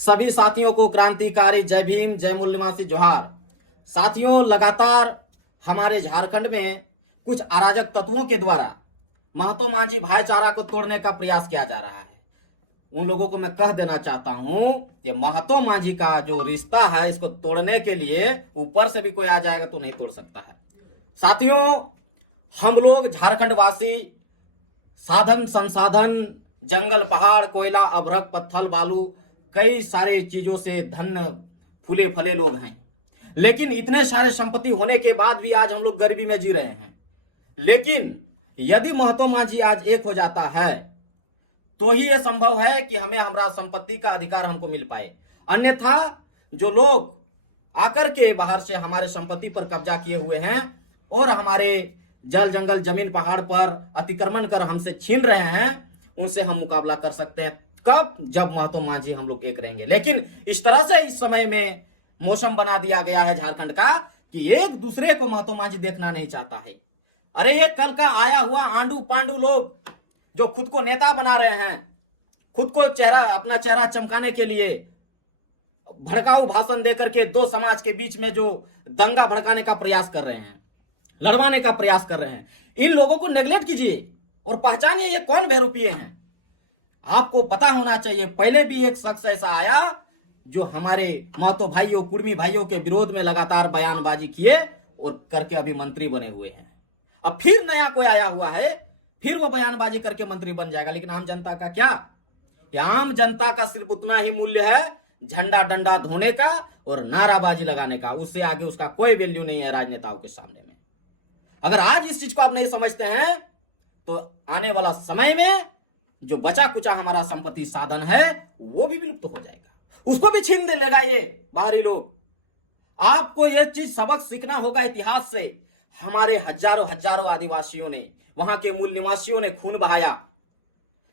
सभी साथियों को क्रांतिकारी जय भीम, जय मूल निवासी जोहार। साथियों, लगातार हमारे झारखंड में कुछ अराजक तत्वों के द्वारा महतो माझी भाईचारा को तोड़ने का प्रयास किया जा रहा है। उन लोगों को मैं कह देना चाहता हूं, ये महतो माझी का जो रिश्ता है, इसको तोड़ने के लिए ऊपर से भी कोई आ जाएगा तो नहीं तोड़ सकता है। साथियों, हम लोग झारखंड वासी साधन संसाधन, जंगल, पहाड़, कोयला, अभ्रक, पत्थल, बालू, कई सारे चीजों से धन्य फूले फले लोग हैं। लेकिन इतने सारे संपत्ति होने के बाद भी आज हम लोग गरीबी में जी रहे हैं। लेकिन यदि महतो माझी आज एक हो जाता है तो ही यह संभव है कि हमें हमारा संपत्ति का अधिकार हमको मिल पाए। अन्यथा जो लोग आकर के बाहर से हमारे संपत्ति पर कब्जा किए हुए हैं और हमारे जल, जंगल, जमीन, पहाड़ पर अतिक्रमण कर हमसे छीन रहे हैं, उनसे हम मुकाबला कर सकते हैं। कब? जब महतो माझी हम लोग एक रहेंगे। लेकिन इस तरह से इस समय में मौसम बना दिया गया है झारखंड का कि एक दूसरे को महतो माझी देखना नहीं चाहता है। अरे ये कल का आया हुआ आंडू पांडू लोग जो खुद को नेता बना रहे हैं, खुद को अपना चेहरा चमकाने के लिए भड़काऊ भाषण देकर के दो समाज के बीच में जो दंगा भड़काने का प्रयास कर रहे हैं, लड़वाने का प्रयास कर रहे हैं, इन लोगों को नेग्लेक्ट कीजिए और पहचानिए ये कौन बहरूपीय हैं। आपको पता होना चाहिए, पहले भी एक शख्स ऐसा आया जो हमारे महतो भाइयों, कुर्मी भाइयों के विरोध में लगातार बयानबाजी किए और करके अभी मंत्री बने हुए हैं। अब फिर नया कोई आया हुआ है, फिर वो बयानबाजी करके मंत्री बन जाएगा। लेकिन आम जनता का क्या? आम जनता का सिर्फ उतना ही मूल्य है झंडा डंडा धोने का और नाराबाजी लगाने का। उससे आगे उसका कोई वैल्यू नहीं है राजनेताओं के सामने में। अगर आज इस चीज को आप नहीं समझते हैं तो आने वाला समय में जो बचा कुचा हमारा संपत्ति साधन है वो भी विलुप्त हो जाएगा, उसको भी छीन लेगा ये बाहरी लोग। आपको ये चीज सबक सीखना होगा इतिहास से। हमारे हजारों हजारों आदिवासियों ने, वहां के मूल निवासियों ने खून बहाया,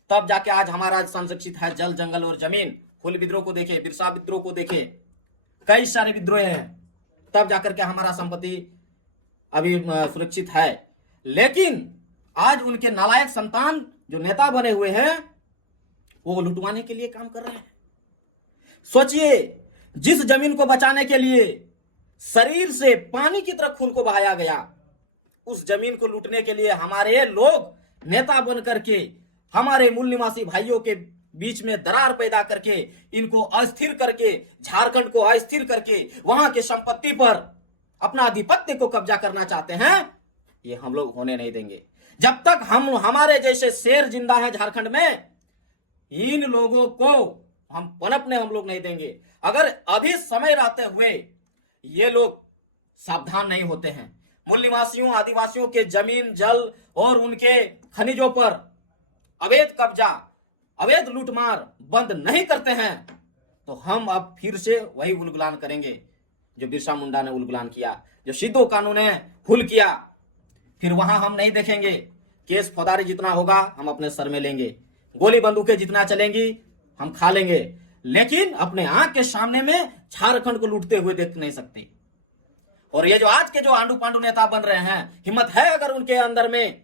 तब जाके आज हमारा संरक्षित है जल, जंगल और जमीन। हुल विद्रोह को देखे, बिरसा विद्रोह को देखे, कई सारे विद्रोह हैं, तब जाकर के हमारा संपत्ति अभी सुरक्षित है। लेकिन आज उनके नालायक संतान जो नेता बने हुए हैं वो लुटवाने के लिए काम कर रहे हैं। सोचिए, जिस जमीन को बचाने के लिए शरीर से पानी की तरह खून को बहाया गया, उस जमीन को लूटने के लिए हमारे लोग नेता बन करके हमारे मूल निवासी भाइयों के बीच में दरार पैदा करके, इनको अस्थिर करके, झारखंड को अस्थिर करके वहां के संपत्ति पर अपना आधिपत्य को कब्जा करना चाहते हैं। ये हम लोग होने नहीं देंगे। जब तक हमारे जैसे शेर जिंदा है झारखंड में, इन लोगों को हम पनपने हम लोग नहीं देंगे। अगर अभी समय रहते हुए ये लोग सावधान नहीं होते हैं, मूल निवासियों, आदिवासियों के जमीन, जल और उनके खनिजों पर अवैध कब्जा, अवैध लूटमार बंद नहीं करते हैं, तो हम अब फिर से वही उलगुलान करेंगे जो बिरसा मुंडा ने उलगुलान किया, जो सिद्धू कानू ने हुल किया। फिर वहां हम नहीं देखेंगे। केस फौदारी जितना होगा हम अपने सर में लेंगे, गोली बंदूकें जितना चलेंगी हम खा लेंगे, लेकिन अपने आंख के सामने में झारखंड को लूटते हुए देख नहीं सकते। और ये जो आज के जो आंडू पांडू नेता बन रहे हैं, हिम्मत है अगर उनके अंदर में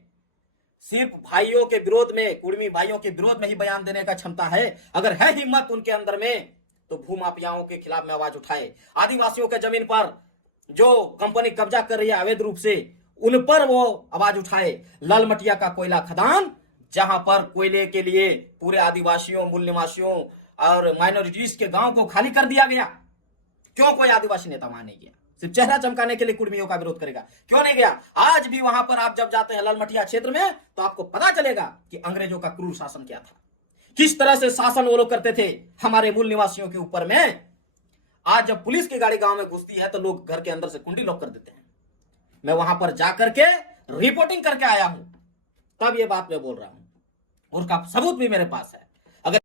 सिर्फ भाइयों के विरोध में, कुर्मी भाइयों के विरोध में ही बयान देने का क्षमता है, अगर है हिम्मत उनके अंदर में, तो भूमाफियाओं के खिलाफ में आवाज उठाए। आदिवासियों के जमीन पर जो कंपनी कब्जा कर रही है अवैध रूप से, उन पर वो आवाज उठाए। लालमटिया का कोयला खदान, जहां पर कोयले के लिए पूरे आदिवासियों, मूल निवासियों और माइनॉरिटीज के गांव को खाली कर दिया गया, क्यों कोई आदिवासी नेता वहां नहीं गया? सिर्फ चेहरा चमकाने के लिए कुर्मियों का विरोध करेगा, क्यों नहीं गया? आज भी वहां पर आप जब जाते हैं लालमटिया क्षेत्र में, तो आपको पता चलेगा कि अंग्रेजों का क्रूर शासन क्या था, किस तरह से शासन वो लोग करते थे हमारे मूल निवासियों के ऊपर में। आज जब पुलिस की गाड़ी गांव में घुसती है तो लोग घर के अंदर से कुंडी लॉक कर देते हैं। मैं वहां पर जाकर के रिपोर्टिंग करके आया हूं, तब ये बात मैं बोल रहा हूं, और उसका सबूत भी मेरे पास है।